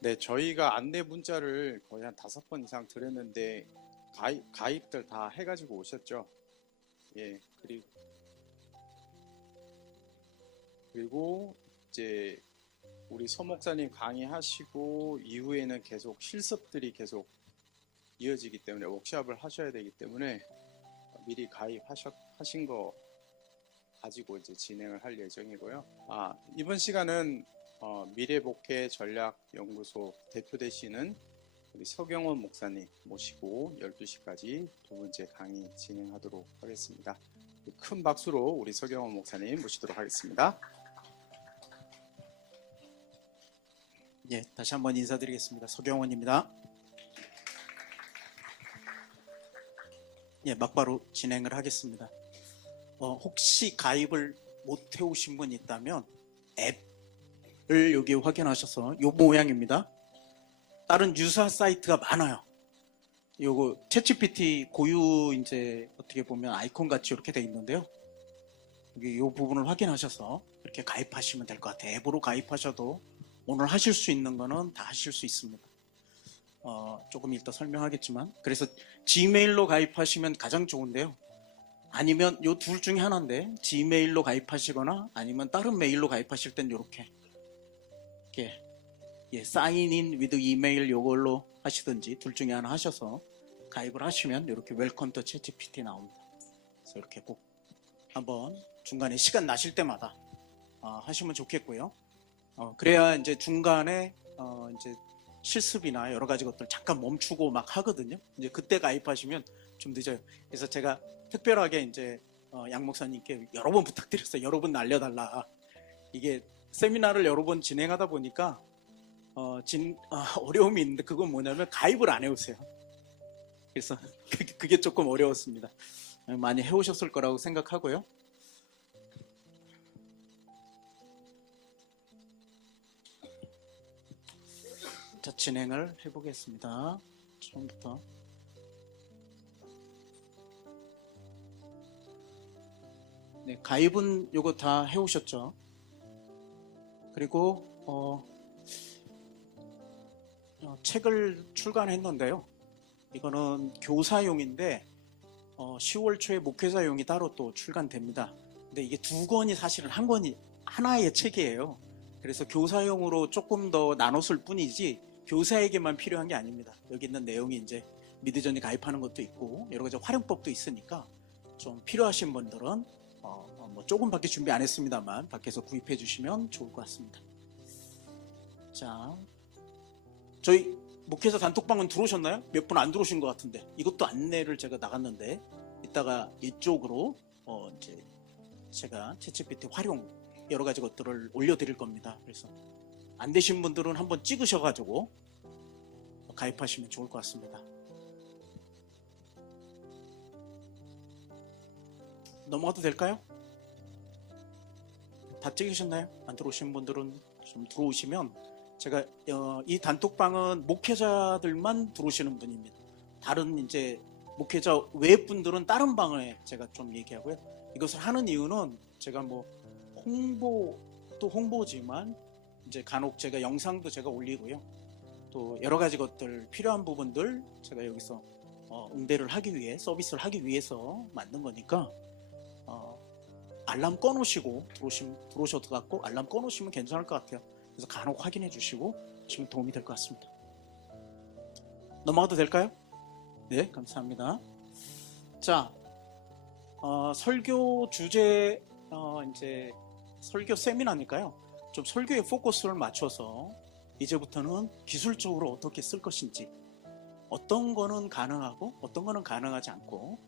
네, 저희가 안내 문자를 거의 한 5번 이상 드렸는데 가입들 다 해가지고 오셨죠? 예, 그리고 이제 우리 서 목사님 강의하시고 이후에는 계속 실습들이 계속 이어지기 때문에 워크숍을 하셔야 되기 때문에 미리 가입하신 거 가지고 이제 진행을 할 예정이고요. 이번 시간은 미래복회 전략연구소 대표 되시는 우리 서경원 목사님 모시고 12시까지 두 번째 강의 진행하도록 하겠습니다. 큰 박수로 우리 서경원 목사님 모시도록 하겠습니다. 예, 다시 한번 인사드리겠습니다. 서경원입니다. 예, 막바로 진행을 하겠습니다. 혹시 가입을 못 해오신 분 있다면 앱을 여기 확인하셔서 요 모양입니다. 다른 유사 사이트가 많아요. 요거 챗GPT 고유 이제 어떻게 보면 아이콘 같이 이렇게 돼 있는데요. 여기 요 부분을 확인하셔서 이렇게 가입하시면 될 것 같아요. 앱으로 가입하셔도 오늘 하실 수 있는 거는 다 하실 수 있습니다. 조금 이따 설명하겠지만, 그래서 지메일로 가입하시면 가장 좋은데요. 아니면 요 둘 중에 하나인데, 지메일로 가입하시거나 아니면 다른 메일로 가입하실 땐 이렇게 사인 인 위드 이메일 요걸로 하시든지 둘 중에 하나 하셔서 가입을 하시면 이렇게 웰컴 투 챗GPT 나옵니다. 그래서 이렇게 꼭 한번 중간에 시간 나실 때마다 하시면 좋겠고요. 그래야 이제 중간에 이제 실습이나 여러 가지 것들 잠깐 멈추고 막 하거든요. 이제 그때 가입하시면 좀 늦어요. 그래서 제가 특별하게 이제 양 목사님께 여러 번 부탁드렸어요. 여러 번 날려달라. 이게 세미나를 여러 번 진행하다 보니까 어려움이 있는데, 그건 뭐냐면 가입을 안 해오세요. 그래서 그게 조금 어려웠습니다. 많이 해오셨을 거라고 생각하고요. 자, 진행을 해보겠습니다. 처음부터. 네, 가입은 요거 다 해오셨죠? 그리고 책을 출간했는데요. 이거는 교사용인데 10월 초에 목회자용이 따로 또 출간됩니다. 근데 이게 두 권이 사실은 한 권이 하나의 책이에요. 그래서 교사용으로 조금 더 나눴을 뿐이지 교사에게만 필요한 게 아닙니다. 여기 있는 내용이 이제 미드전이 가입하는 것도 있고 여러 가지 활용법도 있으니까 좀 필요하신 분들은 뭐 조금밖에 준비 안 했습니다만 밖에서 구입해 주시면 좋을 것 같습니다. 자, 저희 목회자 단톡방은 들어오셨나요? 몇 분 안 들어오신 것 같은데, 이것도 안내를 제가 나갔는데 이따가 이쪽으로 이제 제가 챗GPT 활용 여러 가지 것들을 올려드릴 겁니다. 그래서 안 되신 분들은 한번 찍으셔가지고 가입하시면 좋을 것 같습니다. 넘어가도 될까요? 다 찍으셨나요? 안 들어오신 분들은 좀 들어오시면, 제가 이 단톡방은 목회자들만 들어오시는 분입니다. 다른 이제 목회자 외 분들은 다른 방에 제가 좀 얘기하고요. 이것을 하는 이유는 제가 뭐 홍보도 홍보지만 이제 간혹 제가 영상도 제가 올리고요. 또 여러 가지 것들 필요한 부분들 제가 여기서 응대를 하기 위해, 서비스를 하기 위해서 만든 거니까 알람 꺼놓으시고 들어오셔도 갖고 알람 꺼놓으시면 괜찮을 것 같아요. 그래서 간혹 확인해 주시고 하시면 도움이 될 것 같습니다. 넘어가도 될까요? 네, 감사합니다. 자, 설교 주제 이제 설교 세미나니까요. 좀 설교에 포커스를 맞춰서 이제부터는 기술적으로 어떻게 쓸 것인지, 어떤 거는 가능하고 어떤 거는 가능하지 않고,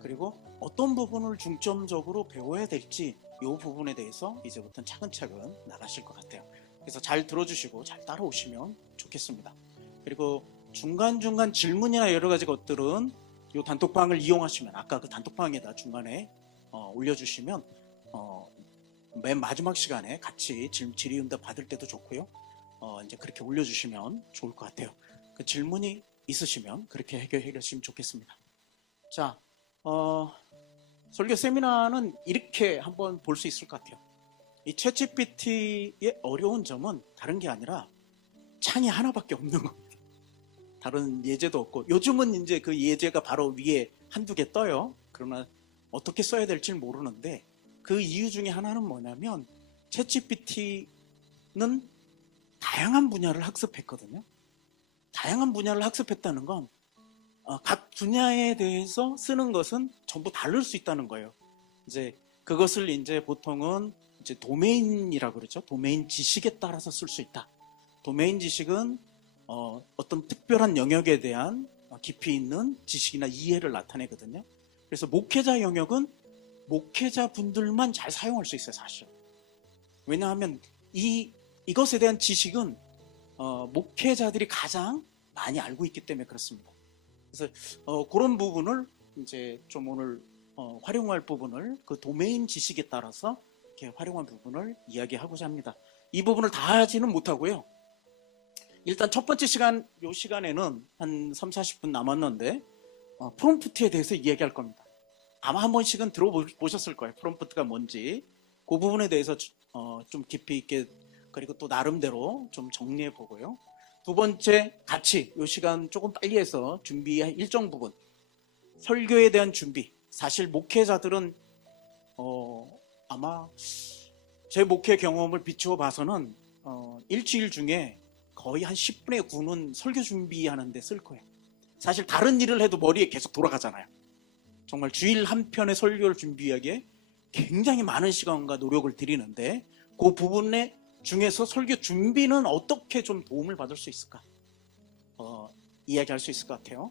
그리고 어떤 부분을 중점적으로 배워야 될지 이 부분에 대해서 이제부터는 차근차근 나가실 것 같아요. 그래서 잘 들어주시고 잘 따라오시면 좋겠습니다. 그리고 중간중간 질문이나 여러 가지 것들은 이 단톡방을 이용하시면, 아까 그 단톡방에다 중간에 올려주시면 맨 마지막 시간에 같이 질의응답 받을 때도 좋고요. 이제 그렇게 올려주시면 좋을 것 같아요. 그 질문이 있으시면 그렇게 해결해 주시면 좋겠습니다. 자, 설교 세미나는 이렇게 한번 볼 수 있을 것 같아요. 이 챗GPT의 어려운 점은 다른 게 아니라 창이 하나밖에 없는 겁니다. 다른 예제도 없고, 요즘은 이제 그 예제가 바로 위에 한두 개 떠요. 그러나 어떻게 써야 될지 모르는데, 그 이유 중에 하나는 뭐냐면 챗GPT는 다양한 분야를 학습했거든요. 다양한 분야를 학습했다는 건 각 분야에 대해서 쓰는 것은 전부 다를 수 있다는 거예요. 이제 그것을 이제 보통은 이제 도메인이라고 그러죠. 도메인 지식에 따라서 쓸 수 있다. 도메인 지식은 어떤 특별한 영역에 대한 깊이 있는 지식이나 이해를 나타내거든요. 그래서 목회자 영역은 목회자 분들만 잘 사용할 수 있어요, 사실. 왜냐하면 이것에 대한 지식은 목회자들이 가장 많이 알고 있기 때문에 그렇습니다. 그래서 그런 부분을 이제 좀 오늘 활용할 부분을 그 도메인 지식에 따라서 이렇게 활용한 부분을 이야기하고자 합니다. 이 부분을 다 하지는 못하고요. 일단 첫 번째 시간, 이 시간에는 한 3, 40분 남았는데 프롬프트에 대해서 이야기할 겁니다. 아마 한 번씩은 들어보셨을 거예요. 프롬프트가 뭔지. 그 부분에 대해서 좀 깊이 있게, 그리고 또 나름대로 좀 정리해 보고요. 두 번째, 같이 이 시간 조금 빨리 해서 준비할 일정 부분, 설교에 대한 준비. 사실 목회자들은 아마 제 목회 경험을 비추어 봐서는 일주일 중에 거의 한 10분의 9는 설교 준비하는 데 쓸 거예요. 사실 다른 일을 해도 머리에 계속 돌아가잖아요. 정말 주일 한 편의 설교를 준비하기에 굉장히 많은 시간과 노력을 들이는데, 그 부분에 중에서 설교 준비는 어떻게 좀 도움을 받을 수 있을까? 이야기할 수 있을 것 같아요.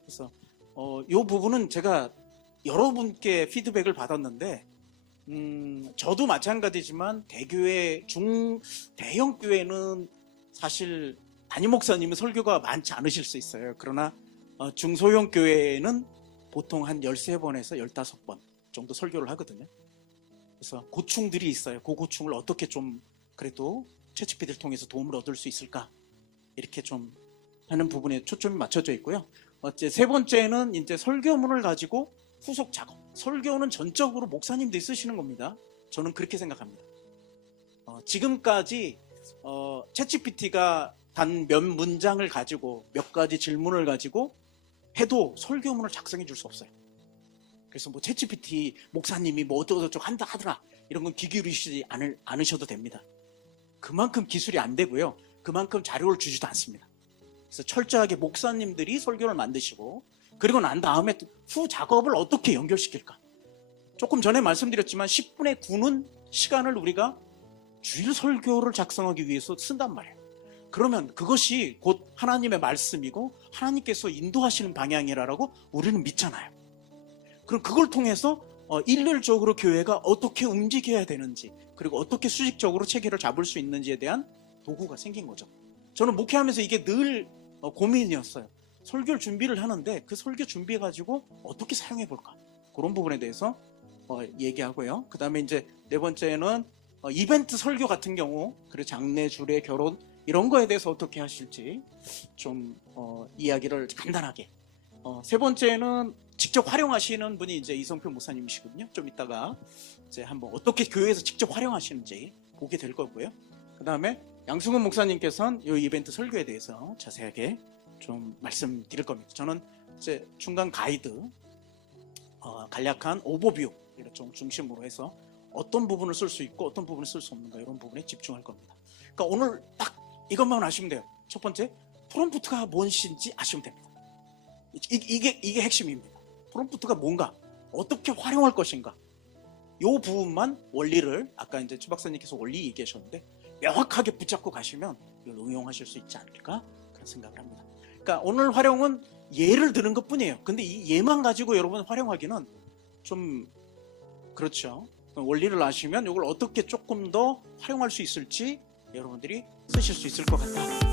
그래서 이 부분은 제가 여러분께 피드백을 받았는데, 저도 마찬가지지만 대형 교회는 사실 담임 목사님은 설교가 많지 않으실 수 있어요. 그러나 중소형 교회는 보통 한 13번에서 15번 정도 설교를 하거든요. 그래서 고충들이 있어요. 그 고충을 어떻게 좀 그래도 챗GPT를 통해서 도움을 얻을 수 있을까? 이렇게 좀 하는 부분에 초점이 맞춰져 있고요. 세 번째는 이제 설교문을 가지고 후속 작업. 설교는 전적으로 목사님들이 쓰시는 겁니다. 저는 그렇게 생각합니다. 지금까지 챗GPT가 단 몇 문장을 가지고 몇 가지 질문을 가지고 해도 설교문을 작성해 줄 수 없어요. 그래서 뭐 챗GPT 목사님이 뭐 어쩌고저쩌고 한다 하더라, 이런 건 귀 기울이시지 않으셔도 됩니다. 그만큼 기술이 안 되고요. 그만큼 자료를 주지도 않습니다. 그래서 철저하게 목사님들이 설교를 만드시고, 그리고 난 다음에 후 작업을 어떻게 연결시킬까? 조금 전에 말씀드렸지만 10분의 9는 시간을 우리가 주일 설교를 작성하기 위해서 쓴단 말이에요. 그러면 그것이 곧 하나님의 말씀이고 하나님께서 인도하시는 방향이라고 우리는 믿잖아요. 그럼 그걸 통해서 일률적으로 교회가 어떻게 움직여야 되는지, 그리고 어떻게 수직적으로 체계를 잡을 수 있는지에 대한 도구가 생긴 거죠. 저는 목회하면서 이게 늘 고민이었어요. 설교를 준비를 하는데 그 설교 준비해가지고 어떻게 사용해 볼까? 그런 부분에 대해서 얘기하고요. 그 다음에 이제 네 번째는 이벤트 설교 같은 경우, 그리고 장례, 주례, 결혼 이런 거에 대해서 어떻게 하실지 좀 이야기를 간단하게. 세 번째는 직접 활용하시는 분이 이제 이성표 목사님이시거든요. 좀 이따가 이제 한번 어떻게 교회에서 직접 활용하시는지 보게 될 거고요. 그 다음에 양승훈 목사님께서는 이 이벤트 설교에 대해서 자세하게 좀 말씀드릴 겁니다. 저는 이제 중간 가이드, 간략한 오버뷰를 좀 중심으로 해서 어떤 부분을 쓸 수 있고 어떤 부분을 쓸 수 없는가, 이런 부분에 집중할 겁니다. 그러니까 오늘 딱 이것만 아시면 돼요. 첫 번째, 프롬프트가 뭔지 아시면 됩니다. 이게 핵심입니다. 프롬프트가 뭔가, 어떻게 활용할 것인가, 이 부분만, 원리를 아까 이제 최 박사님께서 원리 얘기하셨는데 명확하게 붙잡고 가시면 이걸 응용하실 수 있지 않을까, 그런 생각을 합니다. 그러니까 오늘 활용은 예를 드는 것 뿐이에요. 근데 이 예만 가지고 여러분 활용하기는 좀 그렇죠. 원리를 아시면 이걸 어떻게 조금 더 활용할 수 있을지 여러분들이 쓰실 수 있을 것 같다.